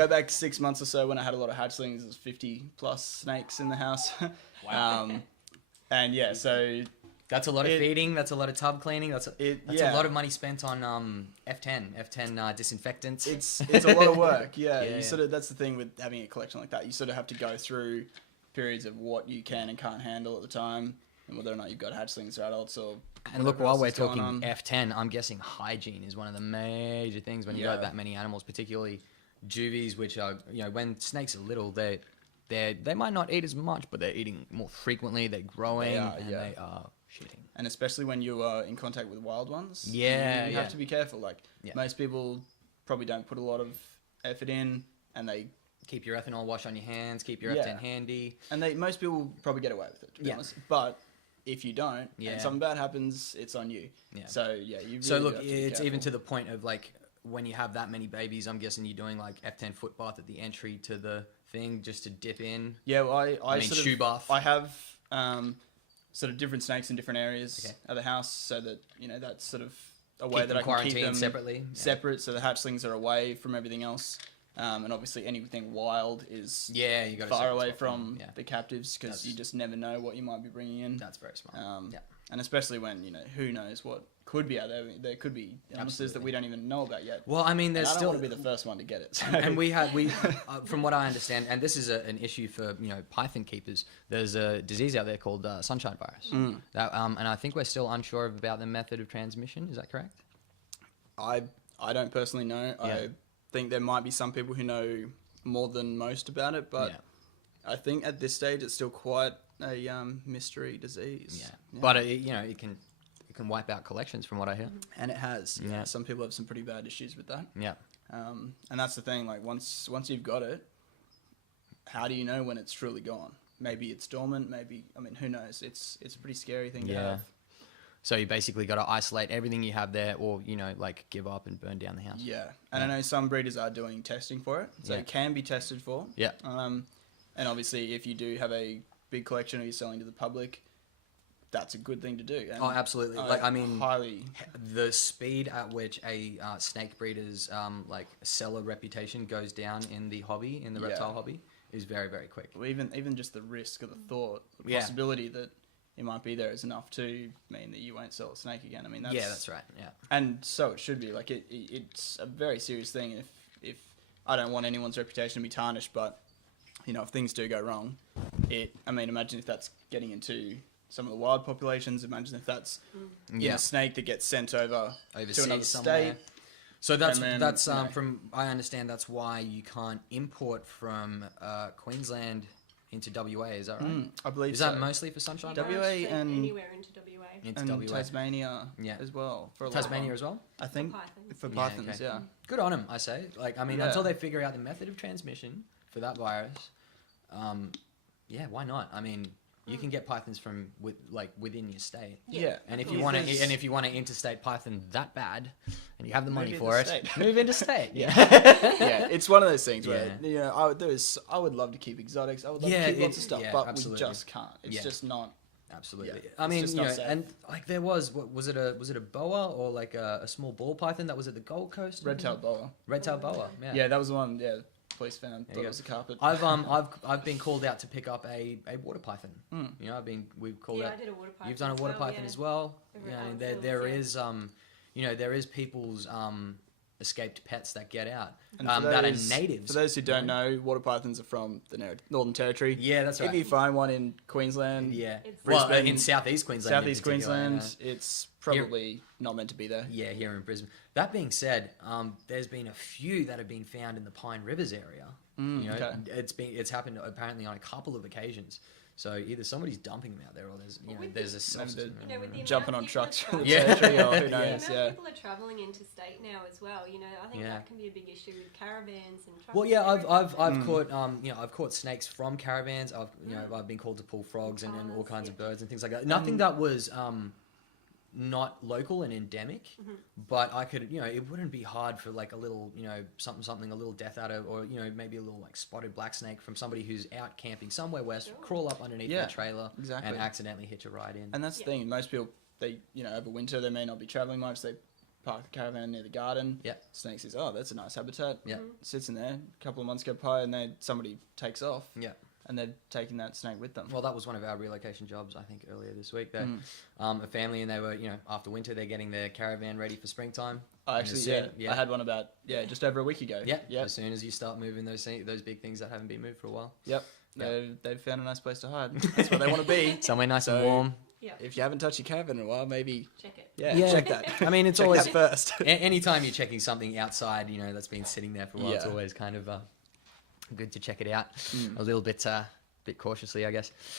Go back 6 months or so when I had a lot of hatchlings. There's 50 plus snakes in the house. Wow. And yeah, so that's a lot of feeding. That's a lot of tub cleaning. That's a lot of money spent on F10 disinfectants. It's a lot of work. Yeah, sort of, that's the thing with having a collection like that. You sort of have to go through periods of what you can and can't handle at the time, and whether or not you've got hatchlings or adults or. And look, while we're talking F10, I'm guessing hygiene is one of the major things when you got that many animals, particularly juvies, which are, when snakes are little, they might not eat as much, but they're eating more frequently. They're growing, they are shitting. And especially when you are in contact with wild ones, you have to be careful. Like most people probably don't put a lot of effort in, and they keep your ethanol wash on your hands, keep your F10 handy, and most people probably get away with it, to be honest. But if you don't, and something bad happens, it's on you. Yeah. So you really so look, have to be it's careful. even to the point of like when you have that many babies, I'm guessing you're doing like F10 foot bath at the entry to the thing just to dip in. Yeah, well, I mean, shoe bath. I have sort of different snakes in different areas of the house, so that that's sort of a way that I can keep them separate, so the hatchlings are away from everything else. And obviously anything wild is you got far away from the captives, because you just never know what you might be bringing in. That's very smart. And especially when who knows what could be out there. There could be illnesses that we don't even know about yet. Well, I mean, I don't want to be the first one to get it. So. And we from what I understand, and this is an issue for python keepers. There's a disease out there called sunshine virus. That, and I think we're still unsure about the method of transmission. Is that correct? I don't personally know. I think there might be some people who know more than most about it, but I think at this stage it's still quite a mystery disease. Yeah. But it can wipe out collections, from what I hear. And it has. Yeah. Some people have some pretty bad issues with that. Yeah. And that's the thing. Like once you've got it, how do you know when it's truly gone? Maybe it's dormant. Maybe, I mean, who knows? It's a pretty scary thing to have. So you basically got to isolate everything you have there, or like give up and burn down the house. Yeah, and I know some breeders are doing testing for it, so it can be tested for. Yeah. And obviously, if you do have a big collection or you're selling to the public, that's a good thing to do. And absolutely. Highly. The speed at which a snake breeder's seller reputation goes down in the hobby, in the reptile hobby, is very, very quick. Well, even just the risk of the thought, the possibility that it might be there is enough to mean that you won't sell a snake again. I mean, that's right. Yeah. And so it should be. Like it's a very serious thing. If I don't want anyone's reputation to be tarnished, but if things do go wrong, imagine if that's getting into some of the wild populations. Imagine if that's a snake that gets sent overseas to another state. So that's from I understand that's why you can't import from Queensland into WA, is that right? I believe so. Is that mostly for sunshine? WA and anywhere into WA. And Tasmania as well. For Tasmania as well? I think for pythons, yeah. Good on them, I say. Until they figure out the method of transmission for that virus, why not? I mean, you can get pythons from within your state. Yeah. And if you want to interstate python that bad, and you have the money for it, move interstate. Yeah. It's one of those things where I would love to keep exotics. I would love to keep lots of stuff, but we just can't. It's just not. Absolutely. I mean, and there was it a boa or like a small ball python that was at the Gold Coast? Red-tailed boa. Red-tailed boa. Yeah. Yeah, that was the one. Yeah. Police found. Thought it was a carpet. I've been called out to pick up a water python. We've called out. I did a water python. You've done a water python as well. There is people's escaped pets that get out that are natives. For those who don't know, water pythons are from the Northern Territory. Yeah, that's right. If you find one in Queensland, Brisbane, in Southeast Queensland, it's probably not meant to be there. Yeah, here in Brisbane. That being said, there's been a few that have been found in the Pine Rivers area. It's happened apparently on a couple of occasions. So either somebody's dumping them out there, or there's a jumping on trucks from the territory, or who knows. The amount of people are travelling interstate now as well. I think that can be a big issue with caravans and trucks. Well, yeah, I've caught snakes from caravans. I've been called to pull frogs and all kinds of birds and things like that. Nothing that was not local and endemic, but I could, it wouldn't be hard for like a little, something, a little death adder, or maybe a little like spotted black snake from somebody who's out camping somewhere west, crawl up underneath their trailer and accidentally hitch a ride in. And that's the thing. Most people, they, over winter, they may not be traveling much. They park the caravan near the garden. Yeah. Snake says, "Oh, that's a nice habitat." Yeah. Sits in there. A couple of months go by, and somebody takes off. Yeah. And they're taking that snake with them. Well, that was one of our relocation jobs, I think, earlier this week. They, a family, and they were, after winter, they're getting their caravan ready for springtime. I had one about just over a week ago. Yeah. Yep. As soon as you start moving those big things that haven't been moved for a while. Yep. Yep. They've found a nice place to hide. That's where they want to be. Somewhere nice and warm. Yeah. If you haven't touched your caravan in a while, maybe Check it. check that. I mean, it's Check always that first. anytime you're checking something outside, that's been sitting there for a while. It's Yeah. always kind of good to check it out a little bit cautiously, I guess.